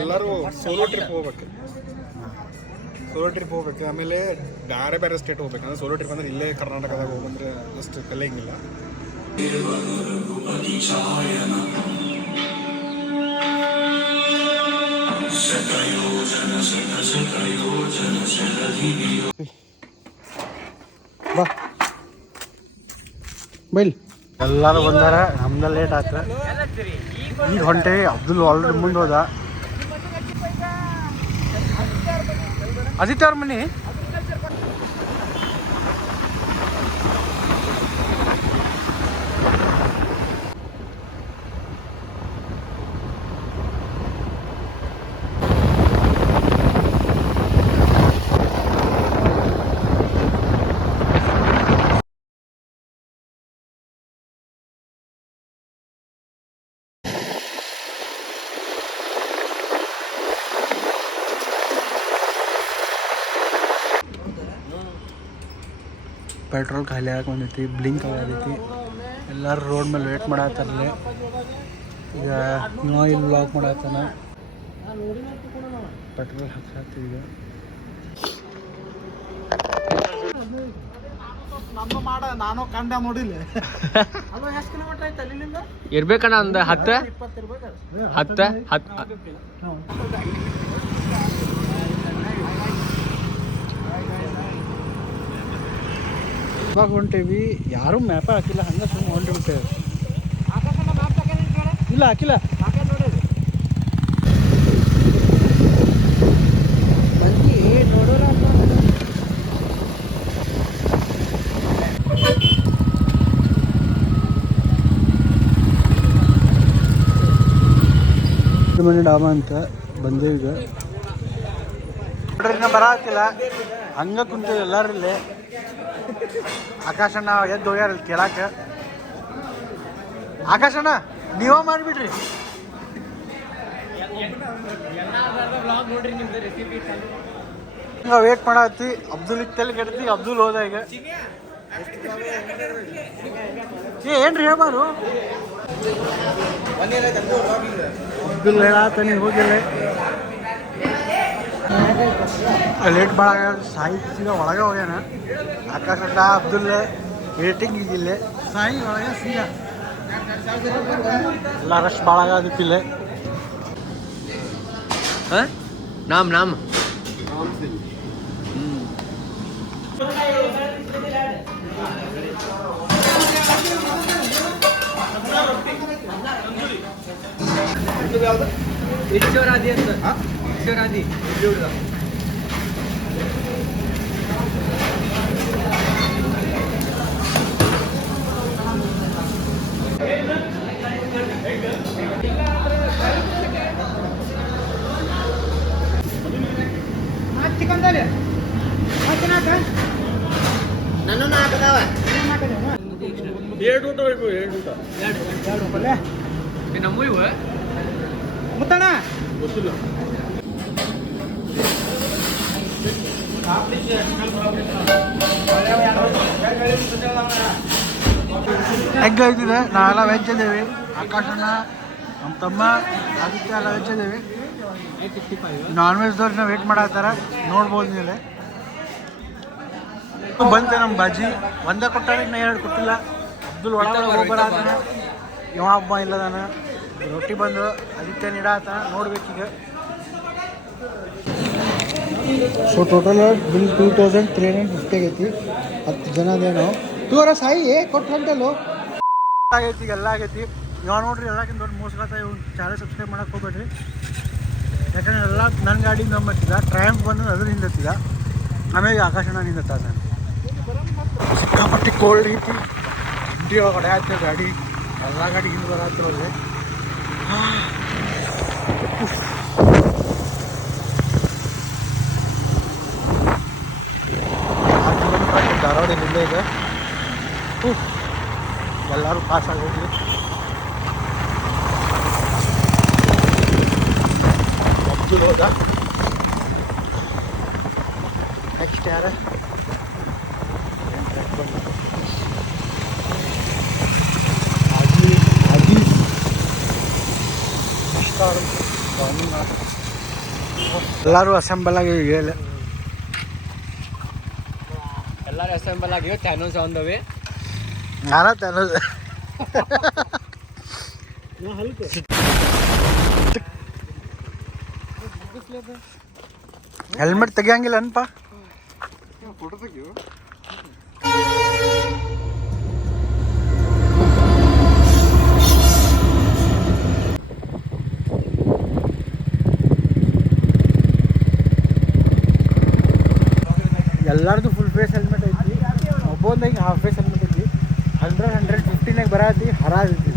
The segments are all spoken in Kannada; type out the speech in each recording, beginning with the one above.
ಎಲ್ಲರೂ ಸೋಲೋ ಟ್ರಿಪ್ ಹೋಗ್ಬೇಕು. ಆಮೇಲೆ ಬೇರೆ ಬೇರೆ ಸ್ಟೇಟ್ ಹೋಗ್ಬೇಕು. ಅಂದ್ರೆ ಸೋಲೋ ಟ್ರಿಪ್ ಅಂದ್ರೆ ಇಲ್ಲೇ ಕರ್ನಾಟಕದಾಗ ಹೋಗಂದ್ರೆ ಜಸ್ಟ್ ಕಲಿಯಂಗಿಲ್ಲ. ಬಾ ಬೈಲ್ ಎಲ್ಲರೂ ಬಂದಾರ. ನಮ್ದ ಲೇಟ್ ಆಯ್ತು. ಈಗ ಹೊಂಟೆ. ಅಬ್ದುಲ್ ಆಲ್ರೆಡಿ ಮುಂದೆ ಹೋದ. ಆದಿತ್ಯ ಅವ್ರ ಮನೆ ಪೆಟ್ರೋಲ್ ಖಾಲಿ ಹಾಕೊಂಡೈತಿ. ಬ್ಲಿಂಕ್ ಆಗೈತಿ. ಎಲ್ಲರೂ ರೋಡ್ ಮೇಲೆ ವೇಟ್ ಮಾಡತ್ತಾರಲ್ಲಿ. ಈಗ ನಾವು ಇಲ್ಲಿ ವ್ಲಾಗ್ ಮಾಡತ್ತಾನ. ಪೆಟ್ರೋಲ್ ಹಾಕ್ತಿ ಈಗ. ನಾನು ಕಂಡ ನೋಡಿಲ್ಲ. ಇರ್ಬೇಕಣ್ಣ ಒಂದು 10 ಇವಾಗ ಹೊಂಟೇವಿ. ಯಾರೂ ಮ್ಯಾಪ ಹಾಕಿಲ್ಲ. ಹಂಗೆ ಸುಮ್ಮನೆ ಹೊಂಟಿಬಿಟ್ಟೇವೆ. ಇಲ್ಲ ಹಾಕಿಲ್ಲ. ಮನೆ ಡಾಬಾ ಅಂತ ಬಂದೇವಿ. ಈಗ ಬರತ್ತಿಲ್ಲ. ಹಂಗ ಕುಂತೇವಿ ಎಲ್ಲಾರು ಇಲ್ಲೇ. ಆಕಾಶಣ್ಣ ಎದ್ದು ಹೋಗ್ಯಾರ ಕೇಳಾಕ. ಆಕಾಶಣ್ಣ ನೀವ ಮಾಡಿಬಿಡ್ರಿ. ವೇಟ್ ಮಾಡತ್ತಿ. ಅಬ್ದುಲ್ ಇತ್ತಲ್ಲಿ ಕೆಡ್ತಿ. ಅಬ್ದುಲ್ ಹೋದ ಈಗ. ಏನ್ರಿ ಹೇಳ್ಬಾರು. ಅಬ್ದುಲ್ ಹೇಳತ್ತ ನೀನು ಹೋಗಿಲ್ಲ. ಲೇಟ್ ಭಾಳ ಸಾಹಿತ್ಯ ಒಳಗೆ ಹೋಗ್ಯಾನ. ಆಕಾಶಣ್ಣ ಅಬ್ದುಲ್ ವೇಟಿಂಗ್ ಈಗಿಲ್ಲ. ಸಾಯಿ ಒಳಗೆ ಸೀದಾ ಎಲ್ಲ ರಶ್ ಭಾಳ ಆಗದಿಕ್ಕಿಲ್ಲ. ನಾಮ್ ಈಶ್ವರಾದಿ ಅಂತ. ಈಶ್ವರಾದಿ ನಾನು ನಾಲ್ಕದಾವ. ಎರಡು ಊಟ ಹೋಯ್ತು. ಎರಡು ಪಲ್ಯ ನಮ್ಮ ಇವ ಮುತ್ತಣ್ಣ ಗೊತ್ತಿಲ್ಲ. ಎಗ್ ಐತಿದೆ. ನಾವೆಲ್ಲ ವೆಜ್ ಇದ್ದೇವೆ. ಆಕಾಶಣ್ಣ ನಮ್ಮ ತಮ್ಮ ಆದಿತ್ಯ ಎಲ್ಲ ವೆಜ್ ಇದ್ದೇವೆ. ನಾನ್ ವೆಜ್ದವ್ರನ್ನ ವೇಟ್ ಮಾಡತ್ತಾರ. ನೋಡ್ಬೋದು ನೀವೇ. ಬಂತೆ ನಮ್ಮ ಬಾಜಿ. ಒಂದೇ ಕೊಟ್ಟಾರ. ಇನ್ನು 2 ಕೊಟ್ಟಿಲ್ಲ. ಅಬ್ದುಲ್ ಒಳಗೆ ಹೋಗ್ಬಾರ. ಇವ ಹಬ್ಬ ಇಲ್ಲದಾನ. ರೊಟ್ಟಿ ಬಂದು ಆದಿತ್ಯ ನೀಡಾತಾನ. ನೋಡ್ಬೇಕೀಗ. ಸೊ ಟೋಟಲ್ ಬಿಲ್ 2350 ಆಗೈತಿ. 10 ಜನದೇನು ತೂರ ಸಾಯಿ ಕೊಟ್ಟು ಗಂಟೆಲು ಆಗೈತಿ. ಎಲ್ಲ ಆಗೈತಿ. ಇವಾಗ ನೋಡ್ರಿ ಎಲ್ಲಕ್ಕಿಂತ ದೊಡ್ಡ ಮೋಸಗಾತ. ಇವ್ ಚಾನಲ್ ಸಬ್ಸ್ಕ್ರೈಬ್ ಮಾಡಕ್ಕೆ ಹೋಗ್ಬೇಡ್ರಿ. ಯಾಕಂದ್ರೆ ಎಲ್ಲ ನನ್ನ ಗಾಡಿ ನಂಬತ್ತಿದ. ಟ್ರಯಾಂಪ್ ಬಂದು ಅದ್ರ ಹಿಂದತ್ತಿದ. ಆಮೇಲೆ ಆಕಾಶಣ್ಣ ನಿಂದತ್ತ. ನಾನು ಸಿಕ್ಕಾಪಟ್ಟಿ ಕೋಲ್ಡ್ ಐತಿ. ಇಂಡಿ ಹೊಡೆ ಆಯ್ತು ಗಾಡಿ. ಎಲ್ಲ ಗಾಡಿ ಹಿಂದೆ ಬರತ್ತಿರೋದ್ರೆ ಧಾರವಾಡದಿಂದ ಇದೆ. ಎಲ್ಲರೂ ಪಾಸ್ ಆಗೋಗಿ. ಅಬ್ದುಲ್ ಹೋದ. ನೆಕ್ಸ್ಟ್ ಯಾರ ಅಜೀಸ್ ಎಲ್ಲರೂ ಅಸೆಂಬಲ್ ಆಗಿ ಹೇಳ ಎಲ್ಲರೂ ಅಸೆಂಬಲ್ ಆಗಿಯೋ ಚಾನಲ್ಸ್ ಆನ್ ದ ವೇ. ನಾನತ್ ಅನ್ನೋದು ಹೆಲ್ಮೆಟ್ ತೆಗಿಯಂಗಿಲ್ಲ ಅನ್ಪ ಫೋಟೋ ತೆಗಿಯೋ. ಎಲ್ಲರದು ಫುಲ್ ಫೇಸ್ ಹೆಲ್ಮೆಟ್ ಐತಿ, ಒಬ್ಬೊಂದು ಹಿಂಗೆ ಹಾಫ್ ಫೇಸ್ ಹೆಲ್ಮೆಟ್ ಐತಿ. 100-115 ಬರತ್ತಿ ಹರಾಜೈತಿ.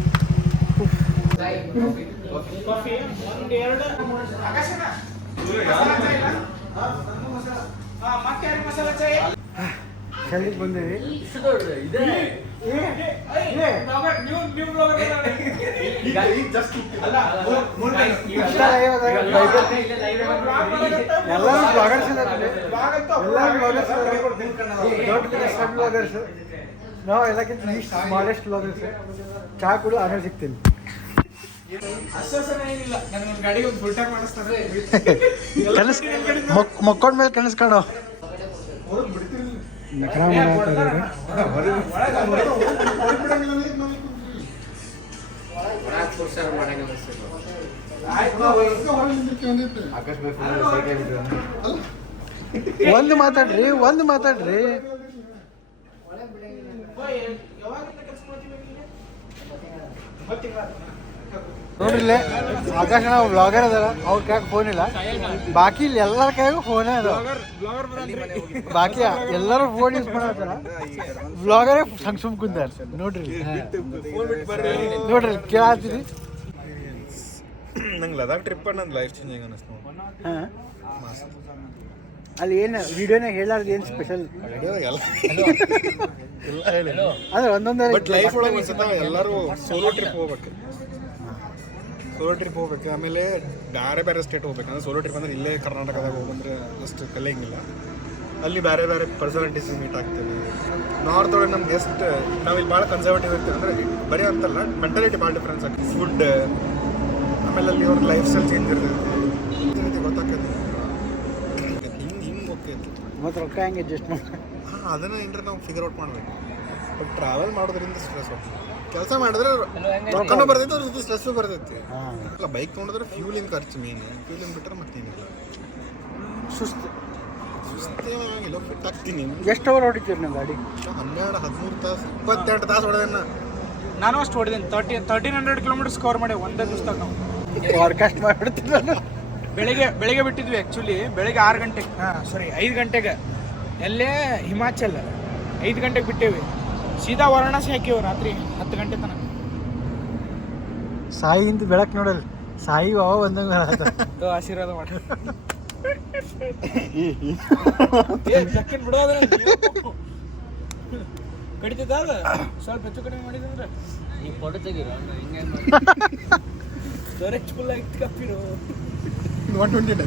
ಚೆಲ್ಲಿಗೆ ಬಂದೇವಿ. ಎಲ್ಲರೂ ಬ್ಲಾಗರ್ಸ್ ಬ್ಲಾಗರ್ಸ್, ನಾವು ಎಲ್ಲಕ್ಕಿಂತ ಸ್ಮಾಲೆಸ್ಟ್ ಬ್ಲಾಗರ್ಸ್. ಚಹಾ ಕೂಡ ಆಮೇಲೆ ಸಿಗ್ತೀನಿ. ಮಕ್ಕೊಂಡ್ಮೇಲೆ ಕನಸ್ಕಾಣೋ ನಕರ ಮಾಡಾಕತ್ತಾರೆ. ಒಂದು ಮಾತಾಡ್ರಿ ನೋಡ್ರಿಲ್ಲ, ಆಕಾಶ ನಾವು ಬ್ಲಾಗರ್ ಅದಾರ, ಅವ್ರ ಕೈಯಾಗ ಫೋನ್ ಇಲ್ಲ. ಬಾಕಿ ಇಲ್ಲಿ ಎಲ್ಲರ ಕೈಯಾಗೂ ಫೋನೇ ಅದ. ಬಾಕಿ ಎಲ್ಲರೂ ಫೋನ್ ಯೂಸ್ ಮಾಡತ್ತಾರ, ಬ್ಲಾಗರೇ ಸಂಗ್ ಸುಮ್ ಕುಂತಾರ. ನೋಡ್ರಿ ಕೇಳತ್ತೀರಿ. ನಂಗೆ ಲದಾಖ್ ಟ್ರಿಪ್ ನನ್ನ ಲೈಫ್ ಚೇಂಜಿಂಗ್ ಅನ್ನಿಸ್ತು. ಅಲ್ಲಿ ಏನು ವಿಡಿಯೋನಾಗ ಹೇಳಾರ್ದು ಏನು ಸ್ಪೆಷಲ್ ಅಂದ್ರೆ ಒಂದೊಂದು ಲೈಫ್ ಒಳಗೆ ಎಲ್ಲರೂ ಸೋಲೋ ಟ್ರಿಪ್ ಹೋಗ್ಬೇಕು. ಆಮೇಲೆ ಬೇರೆ ಸ್ಟೇಟ್ ಹೋಗ್ಬೇಕು. ಅಂದ್ರೆ ಸೋಲೋ ಟ್ರಿಪ್ ಅಂದ್ರೆ ಇಲ್ಲೇ ಕರ್ನಾಟಕದಾಗ ಹೋಗಂದ್ರೆ ಅಷ್ಟು ಕಲಿಯಂಗಿಲ್ಲ. ಅಲ್ಲಿ ಬೇರೆ ಪರ್ಸನಾಲಿಟೀಸ್ ಮೀಟ್ ಆಗ್ತೇವೆ. ನಾರ್ತ್ ಒಳಗೆ ನಮ್ಗೆ ಎಷ್ಟು ನಾವಿಲ್ಲಿ ಭಾಳ ಕನ್ಸರ್ವೇಟಿವ್ ಇರ್ತೀವಿ. ಅಂದರೆ ಬರೀ ಅಂತಲ್ಲ, ಮೆಂಟಾಲಿಟಿ ಭಾಳ ಡಿಫ್ರೆನ್ಸ್ ಆಗ್ತದೆ. ಫುಡ್ ಆಮೇಲೆ ಅಲ್ಲಿ ಅವ್ರ ಲೈಫ್ ಸ್ಟೈಲ್ ಚೇಂಜ್ ಇರ್ತೈತಿ, ಗೊತ್ತಾಗ್ತದೆ. ಹಿಂಗೆ ಹೋಗ್ತೈತಿ ಮತ್ತು ರೊಕ್ಕ ಹೆಂಗೆ ಅಡ್ಜಸ್ಟ್ ಮಾಡಿ ಅದನ್ನು ಏನ್ರ ನಾವು ಫಿಗರ್ ಔಟ್ ಮಾಡ್ಬೇಕು. ಬಟ್ ಟ್ರಾವೆಲ್ ಮಾಡೋದ್ರಿಂದ ಸ್ಟ್ರೆಸ್ ಹೋಗ್ತದೆ. ಕೆಲಸ ಮಾಡಿದ್ರೆ ರೊಕ್ಕನೂ ಬರ್ತೈತೆ, ಅದ್ರ ಜೊತೆ ಸ್ಟ್ರೆಸ್ಸು ಬರ್ತೈತಿ. ಇಲ್ಲ ಬೈಕ್ ತೊಗೊಂಡ್ರೆ ಫ್ಯೂಲಿಂಗ್ ಖರ್ಚು ಮೇನ್. ಫ್ಯೂಲಿಂಗ್ ಬಿಟ್ಟರೆ ಮತ್ತೇನಿಲ್ಲ. ಸುಸ್ತೇವಾಗಿಲ್ಲ, ಫಿಟ್ ಆಗ್ತೀನಿ. ಎಷ್ಟು ಅವರ್ ಹೊಡಿತೀರಿ ನಿಮ್ಮ ಗಾಡಿ? 12-13 ತಾಸು 22 ತಾಸು ಹೊಡೆದೇನ ನಾನು ಅಷ್ಟು ಹೊಡೆದೇನೆ. 1300 ಕಿಲೋಮೀಟರ್ಸ್ ಕವರ್ ಮಾಡಿ ಒಂದೇ ದಿವಸದಾಗ. ನಾವು ಪಾಡ್ಕಾಸ್ಟ್ ಮಾಡಿಬಿಡ್ತೀವಿ. ಬೆಳಿಗ್ಗೆ ಬಿಟ್ಟಿದ್ವಿ. ಆ್ಯಕ್ಚುಲಿ ಬೆಳಿಗ್ಗೆ 6 ಗಂಟೆಗೆ 5 ಗಂಟೆಗೆ ಎಲ್ಲೇ ಹಿಮಾಚಲ್ 5 ಗಂಟೆಗೆ ಬಿಟ್ಟೇವಿ. ಸೀದಾ ವಾರಣಾಸಿ ಹಾಕಿವಿ ರಾತ್ರಿ 10 ಗಂಟೆ ತನಕ. ಸಾಯಿಯಿಂದ ಬೆಳಕು ನೋಡಲ್ಲ, ಸಾಯಿ ಒಂದಂಗೆ ಆಶೀರ್ವಾದ ಮಾಡಿ ಬಿಡೋದ್ರೆ ಕಡಿತದ ಸ್ವಲ್ಪ ಹೆಚ್ಚು ಕಡಿಮೆ ಮಾಡಿದಂದ್ರೆ ಈ ಫೋಟೋ ತೆಗೀರೋ ಹಿಂಗೆ ಡೈರೆಕ್ಟ್ ಫುಲ್ ಆಗಿ ಕಪ್ಪಿರು 120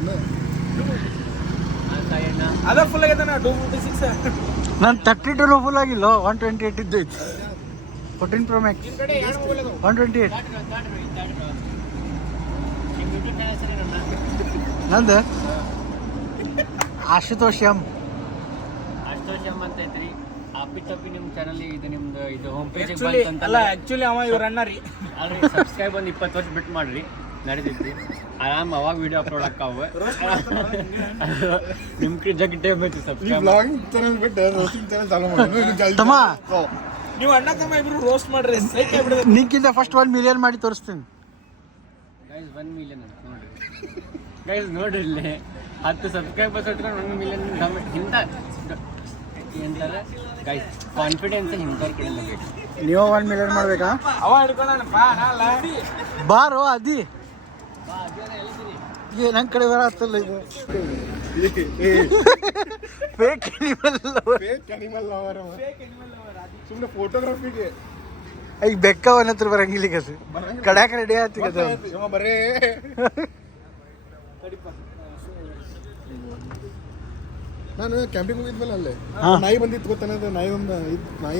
ಅದ ಫುಲ್ ಆಗೈತೆ. 256 ನಾನು 32 ಫುಲ್ ಆಗಿಲ್ಲ, 128 ಇದ್ದೈತಿ. 14 Pro Max 128. ನಂದು ಆಶುತೋಷ್ ಎಂ ಅಂತ ಐತ್ರಿ. ಅಪ್ಪಿ ನಿಮ್ಮ ಚಾನಲ್ ಇದು ನಿಮ್ದು ಇದು ಹೋಮ್ ಪೇಜ್ ಅಲ್ಲ. ಆ್ಯಕ್ಚುಲಿ ಅವ ಇವ್ರ ಅಣ್ಣ ರೀ. ಅಲ್ರಿ ಸಬ್ಸ್ಕ್ರೈಬ್ ಒಂದು 20 ವರ್ಷ ಬಿಟ್ಟು ಮಾಡ್ರಿ, ನಡೀತೈತಿ. ಆರಾಮ್ ಅವಾಗ ವಿಡಿಯೋ ಅಪ್ಲೋಡ್ ಆಕ್ಕಾವ. ನಿಮ್ಮ ಕಡೆ ಜಗ್ ಟೈಮ್ ಐತಿ ಸಬ್ಸ್ಕ್ರೈಬ್. ಬ್ಲಾಗಿಂಗ್ ಚಾನಲ್ ಬಿಟ್ಟು ರೋಸ್ಟಿಂಗ್ ಚಾನಲ್ ಚಾಲೂ ಮಾಡಿ. ತಮ್ಮ ನೀವು ಅಣ್ಣ ತಮ್ಮ ಇಬ್ರು ರೋಸ್ಟ್ ಮಾಡ್ರಿ. ನಿಂಕಿಂತ ಫಸ್ಟ್ 1 ಮಿಲಿಯನ್ ಮಾಡಿ ತೋರಿಸ್ತೀನಿ. ಗೈಸ್ 1 ಮಿಲಿಯನ್ ಅಂತ ನೋಡ್ರಿ. ಗೈಸ್ ನೋಡ್ರಿ ಇಲ್ಲಿ 10 ಸಬ್ಸ್ಕ್ರೈಬರ್ಸ್ ಇಟ್ಕೊಂಡು 1 ಮಿಲಿಯನ್ ಇಂಥ ಎಂತಾರೆ ಗೈಸ್. ಕಾನ್ಫಿಡೆನ್ಸ್ ಇಂಥವ್ರ ಕಡೆ ಬೇಕು. ನೀವು 1 ಮಿಲಿಯನ್ ಮಾಡ್ಬೇಕಾ? ಅವ ಹಿಡ್ಕೊಂಡ ಬಾರೋ ಅದಿ ನನ್ನ ಕಡೆ ಬರ ಹತ್ತಲ್ಲ. ಇದು ಫೇಕ್ ಅನಿಮಲ್ ಸುಮ್ಮನೆ ಫೋಟೋಗ್ರಫಿಗೆ ಈಗ ಬೆಕ್ಕ ಅವನ ಹತ್ರ ಬರಂಗಿಲ್ಲ. ಈಗ ಕಡ್ಯಾಕ ರೆಡಿ ಆಯ್ತು ಬರೇ. ನಾನು ಕ್ಯಾಂಪಿಂಗ್ ಹೋಗಿದ್ವಲ್ಲ, ಅಲ್ಲೇ ನಾಯಿ ಬಂದಿತ್ತು ಗೊತ್ತಾನದ. ನಾಯಿ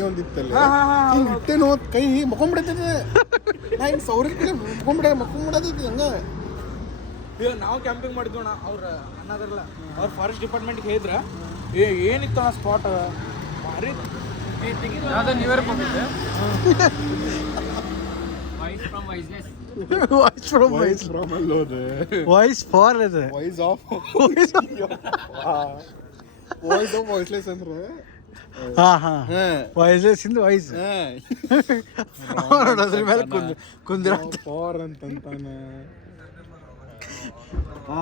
ಒಂದಿತ್ತಲ್ಲ, ಹಿಂಗೆ ಇಟ್ಟೇನೋ ಕೈ ಮಕ್ಕೊಂಡ್ಬಿಡತೈತೆ. ನಾ ಹಿಂಗೆ ಸೌರಿ ಮಕ್ಕೊಂಡ್ಬಿಡತೈತಿ ಹಂಗ. ಈಗ ನಾವು ಕ್ಯಾಂಪಿಂಗ್ ಮಾಡಿದ್ವಿ ಅಣ್ಣ ಅವ್ರ ಅನ್ನೋದ್ರಲ್ಲ ಅವ್ರ ಫಾರೆಸ್ಟ್ ಡಿಪಾರ್ಟ್ಮೆಂಟ್ಗೆ ಹೇಳಿದ್ರ ಏನಿತ್ತು ಅಣ್ಣ ಸ್ಪಾಟ್ ಭಾರಿ ಯಾವ್ದು ನ್ಯೂ ಇಯರ್ ಹೋಗಿದ್ದೆ ವಾಯ್ಸ್ ಫ್ರಮ್ ವೈಸ್ನೆಸ್ ವಾಯ್ಸ್ ಫ್ರಮ್ ಅಲ್ಲೋದೆ ವಾಯ್ಸ್ ಫಾರ್ ಇದೆ ವಾಯ್ಸ್ ಆಫ್ ವಾಯ್ಸ್ಲೆಸ್ ಅಂದ್ರೆ ಹಾ ಹಾ ವಾಯ್ಸ್ಲೆಸ್ ಇಂದ ವಾಯ್ಸ್ ಅದ್ರ ಮೇಲೆ ಕುಂದ್ರ ಫಾರ್ ಅಂತಂತಾನ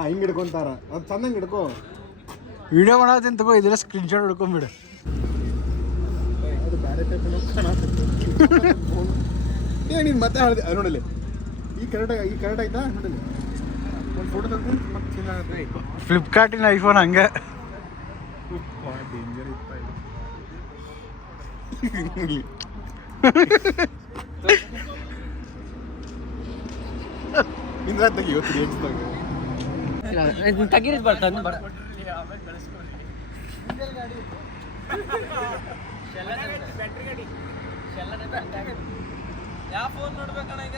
ಹಿಂಗ್ ಹಿಡ್ಕೊಂತಾರ ಅದು ಚಂದಂಗೆ ಹಿಡ್ಕೋ ವಿಡಿಯೋ ಮಾಡತ್ತೀನಿ ತಗೋ ಇದ್ರ ಸ್ಕ್ರೀನ್ ಶಾಟ್ ಹಿಡ್ಕೊಂಬಿಡು ಅದು ಬೇರೆ ಟೈಪ್ ನೀನು ಮತ್ತೆ ಹೇಳಿದೆ ನೋಡಲಿ ಈ ಕರೆಕ್ಟ್ ಆಯ್ತಾ ನೋಡಲಿ ಒಂದು ಫೋಟೋ ತೆಗೆದು ಮತ್ತೆ ಚೆನ್ನಾಗಿ ಫ್ಲಿಪ್ಕಾರ್ಟಿನ ಐಫೋನ್ ಹಂಗೆ ಡೇಂಜರ್ ಇತ್ತ ಇಂದ್ರ ತೆಗಿ ಇವತ್ತು ರೇಂಜ್ದಾಗ ತಗಿರಿದ್ ಬರ್ತಾನೆ ಯಾವ ಫೋನ್ ನೋಡ್ಬೇಕಣ್ಣ ಈಗ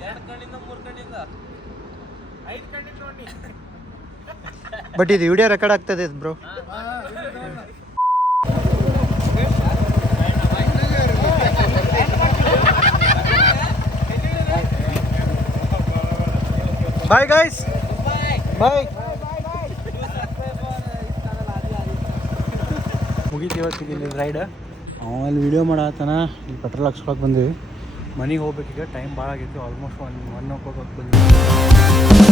2 ಕಣ್ಣಿಂದ 3 ಕಣ್ಣಿಂದ 5 ಕಣ್ಣಿಂದ ನೋಡಿ ಬಟ್ ಇದು ವಿಡಿಯೋ ರೆಕಾರ್ಡ್ ಆಗ್ತದೆ ಬ್ರೋ ಬಾಯ್ ಗೈಸ್ ಬಾಯ್ ಮುಗೀತು ಇವತ್ತಿಗೆ ಇಲ್ಲಿ ರೈಡ್ ಅಲ್ಲಿ ವಿಡಿಯೋ ಮಾಡತ್ತಾನ ಇಲ್ಲಿ ಪೆಟ್ರೋಲ್ ಹಾಕ್ಸ್ಕೊಳಕ್ಕೆ ಬಂದ್ವಿ ಮನೆಗೆ ಹೋಗ್ಬೇಕೀಗ ಟೈಮ್ ಭಾಳ ಆಗೈತಿ ಆಲ್ಮೋಸ್ಟ್ 1 o'clock ಬಂದ್ವಿ